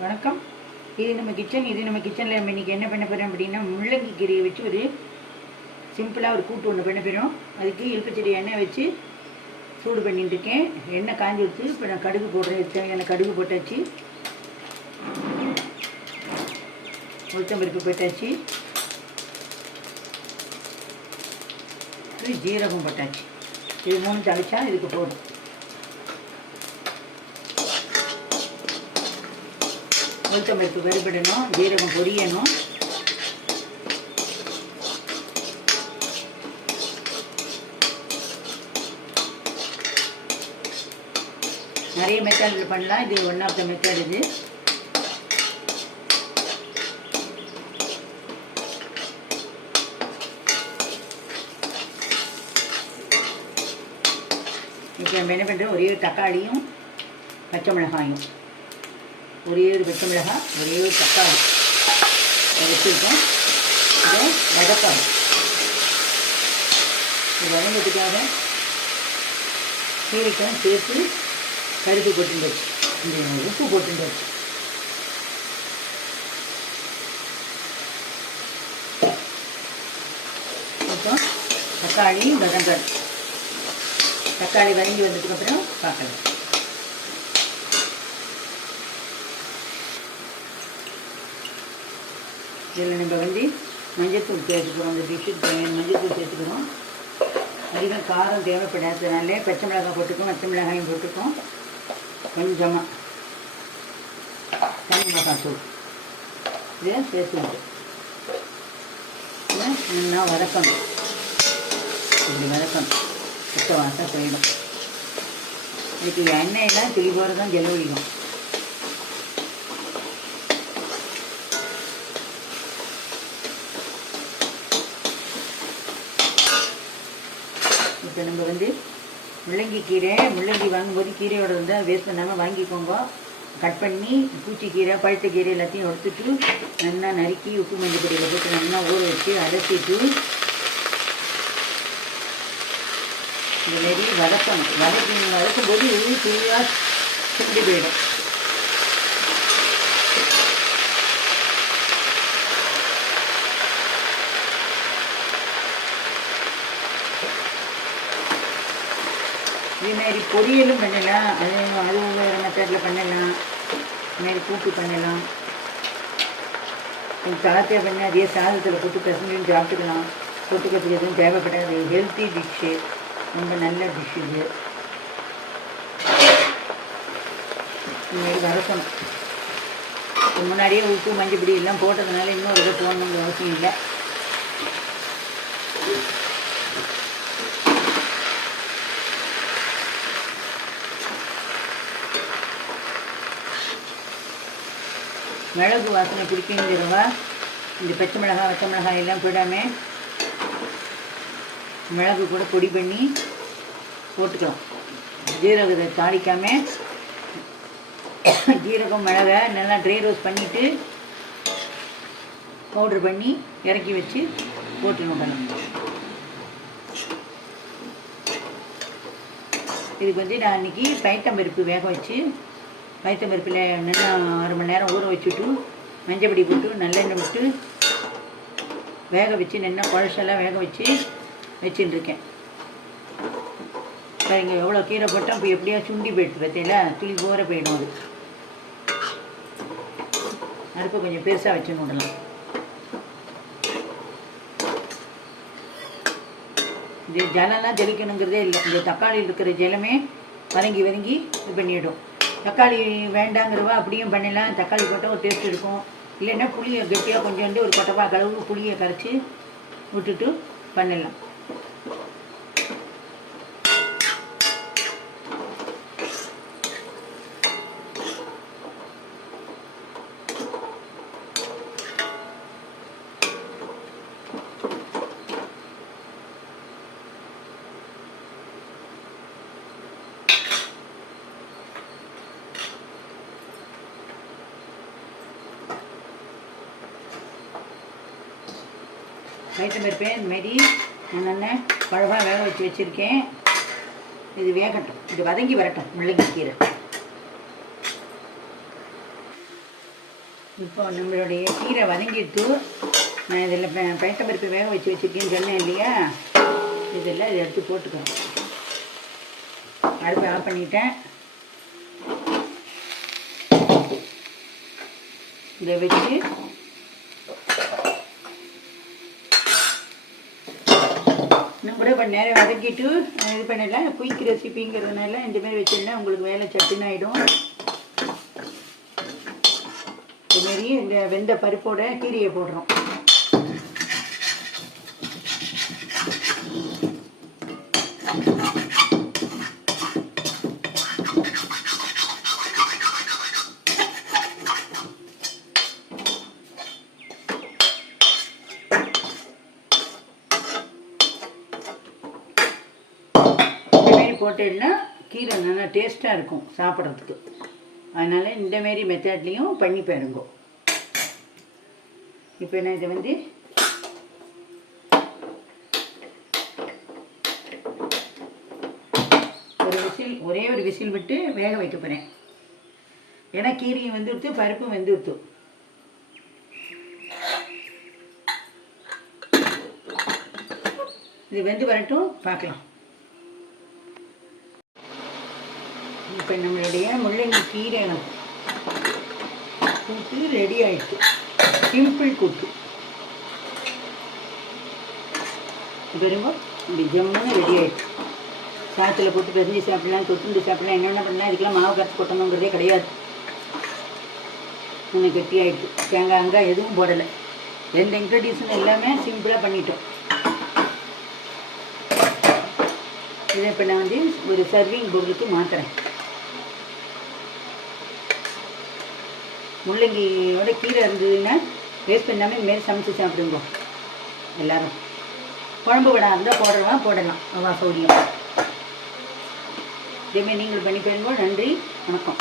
வணக்கம். இது நம்ம கிச்சன் இது நம்ம கிச்சனில் நம்ம இன்றைக்கி என்ன பண்ண போகிறோம் அப்படின்னா முள்ளங்கி கீரையை வச்சு ஒரு சிம்பிளாக ஒரு கூட்டு ஒன்று பண்ண போகிறோம் அதுக்கு இழுப்புச்செடி எண்ணெய் வச்சு சூடு பண்ணிட்டு இருக்கேன். எண்ணெய் காஞ்சி வச்சு இப்போ நான் கடுகு போடுறேன். தேவையான கடுகு போட்டாச்சு. உளுத்தம்பருப்பு போட்டாச்சு. ஜீரகம் போட்டாச்சு. இது மூணு தலைச்சா இதுக்கு போடும் உளுத்தம்பருப்பு வறுபடணும் ஜீரகம் பொரியணும். நிறைய மெத்தடில் பண்ணலாம். இது ஒன் ஆஃப் த மெத்தட் இது. இப்போ நம்ம என்ன பண்ணுறோம் ஒரே தக்காளியும் பச்சை மிளகாயும். ஒரே ஒரு பச்சை மிளகாய் ஒரே ஒரு தக்காளி. அதை வச்சுருக்கோம். இதை வதக்கணும். இது வதங்கிறதுக்காக கீரைக்காய் சேர்த்து கடுகு போட்டு இந்த உப்பு போட்டு அப்புறம் தக்காளி வதங்கல் தக்காளி வதங்கி வந்ததுக்கப்புறம் பார்க்கலாம். இதில் நம்ம வந்து மஞ்சத்தூள் சேர்த்துக்கிறோம். அந்த டிஷ்ஷுக்கு மஞ்சத்தூள் சேர்த்துக்கிறோம். அதிகம் காரம் தேவைப்படாததுனால பச்சை மிளகாய் போட்டுக்கோம் பச்சை மிளகாயும் போட்டுக்கோம் கொஞ்சமாக தனி மிளகாய் தூள். இதை சேர்த்துக்கிட்டு இதை நல்லா வதக்கணும். இப்படி வதக்கணும். சுத்த வாசம் போயிடும். இதுக்கு எண்ணெயெல்லாம் திளி போகிறது தான் ஜெலவழிக்கும் இப்போ நம்ம வந்து முள்ளங்கி கீரை முள்ளங்கி வாங்கும்போது கீரையோட வந்து வேஸ்ட் பண்ணாமல் வாங்கிக்கோங்க. கட் பண்ணி பூச்சிக்கீரை பழுத்த கீரை எல்லாத்தையும் எடுத்துட்டு நல்லா நறுக்கி உப்பு மஞ்சள் பொடியில் போட்டு நல்லா ஊற வச்சு அலசிட்டு இந்த மாரி வதக்கணும். வதக்கி வதக்கும் போது தூளாக சுண்டி போயிடும் இதுமாரி பொரியலும் பண்ணலாம். அது அதுவும் வேறு மெத்தடில் பண்ணலாம். மாதிரி கூட்டு பண்ணலாம். சாதத்தை பண்ணி அதே சாதத்தில் போட்டு பசங்களையும் சாப்பிட்டுக்கலாம். தொட்டுக்கிறதுக்கு எதுவும் தேவைப்படாது. ஹெல்த்தி டிஷ்ஷு ரொம்ப நல்ல டிஷ் இது. இதுமாரி வதக்கணும் முன்னாடியே உப்பு மஞ்சள் பொடி எல்லாம் போட்டதுனால இன்னும் ஒரு போடணுங்கிற அவசியம் இல்லை. மிளகு வாசனை பிடிக்குங்கிறவா இந்த பச்சை மிளகாய் வச்ச மிளகாய் எல்லாம் போடாமல் மிளகு கூட பொடி பண்ணி போட்டுக்கலாம். ஜீரகத்தை தாளிக்காமல் ஜீரகம் மிளகை நல்லா ட்ரை ரோஸ்ட் பண்ணிவிட்டு பவுட்ரு பண்ணி இறக்கி வச்சு போட்டு விடணும் இதுக்கு வந்து நான் அன்றைக்கி பைத்தம்பருப்பு வேக வச்சு பைத்தம்பருப்பில் நல்லா அரை மணி நேரம் ஊற வச்சுட்டு மஞ்சப்பொடி போட்டு நல்லெண்ணெய் விட்டு வேக வச்சு நின்று குழச்செல்லாம் வேக வச்சு வச்சுட்டுருக்கேன். இப்போ இங்கே எவ்வளோ கீரை போட்டால் இப்போ எப்படியா சுண்டி போயிட்டு பார்த்தீங்களா துளி போகிற போயிடும் அது. அடுப்பை கொஞ்சம் பெருசாக வச்சு விடலாம். இது ஜலம்லாம் ஜலிக்கணுங்கிறதே இல்லை. இந்த தக்காளி இருக்கிற ஜலமே வதங்கி வதங்கி இது பண்ணிவிடும் தக்காளி வேண்டாங்கிறவா அப்படியும் பண்ணலாம். தக்காளி போட்டால் ஒரு டேஸ்ட் இருக்கும். இல்லைன்னா புளியை கெட்டியாக கொஞ்சோண்டு ஒரு கொட்டப்பா கழுவு புளியை கரைச்சி விட்டுட்டு பண்ணலாம். வயிற்று பருப்பேன் இந்த மாதிரி நான் பழமாக வேக வச்சு வச்சுருக்கேன். இது வேகட்டும். இது வதங்கி வரட்டும் முள்ளங்கி கீரை. இப்போ நம்மளுடைய கீரை வதங்கிட்டு நான் இதில் பயத்தம்பருப்பு வேக வச்சு வச்சுருக்கேன்னு சொன்னேன் இல்லையா? இதெல்லாம் இதை எடுத்து போட்டுக்கிறோம் அடுப்பை ஆஃப் பண்ணிட்டேன். இதை வச்சு இன்னும் கூட கொஞ்சம் நேரம் வதக்கிட்டு இது பண்ணலாம் குயிக் ரெசிபிங்கிறதுனால இந்த மாதிரி வச்சிருந்தா உங்களுக்கு வேலை சட்டுன்னு ஆகிடும் இதுமாரி இந்த வெந்த பருப்போட கீரையை போடுறோம் இந்தமாரி பண்ணிங்கன்னா கீரை நல்லா டேஸ்ட்டாக இருக்கும் சாப்பிட்றதுக்கு. அதனால் இந்தமாரி மெத்தட்லேயும் பண்ணி பாருங்க. இப்போ நான் இதை வந்து ஒரு விசில் ஒரே ஒரு விசில் விட்டு வேக வைக்க போகிறேன் ஏன்னா கீரையும் வந்து விடுத்து பருப்பும் வெந்து விட்டு இது வெந்து வரட்டும் பார்க்கலாம். இப்போ நம்மளுடைய முள்ளங்கி கீரை கூட்டு ரெடி ஆயிடுச்சு. சிம்பிள் கூட்டு பாருங்க இப்படி ஜம்முன்னு ரெடி ஆயிடுச்சு. சாத்தில் போட்டு பிசைஞ்சு சாப்பிடலாம் தொட்டுண்டு சாப்பிடலாம் என்னென்ன பண்ணலாம் இதுக்கெல்லாம் மாவு கரைச்சி கொட்டணுங்கிறதே கிடையாது. இன்னும் கெட்டி ஆயிடுச்சு. தேங்காய் அங்கே எதுவும் போடலை. எந்த இன்க்ரீடியன்ஸும் எல்லாமே சிம்பிளாக பண்ணிட்டோம். இதை இப்போ நான் வந்து ஒரு சர்விங் பொருளுக்கு மாற்றுறேன் முள்ளங்கியோட கீரை இருந்ததுன்னா வேஸ்ட் பண்ணாமல் இனிமேல் சமைச்சு சாப்பிடுங்க எல்லாரும். குழம்பு விடா இருந்தால் போடுறவா போடலாம். அவ்வளோ சௌரியம் இதேமாரி நீங்கள் பண்ணி போயிருங்க நன்றி வணக்கம்.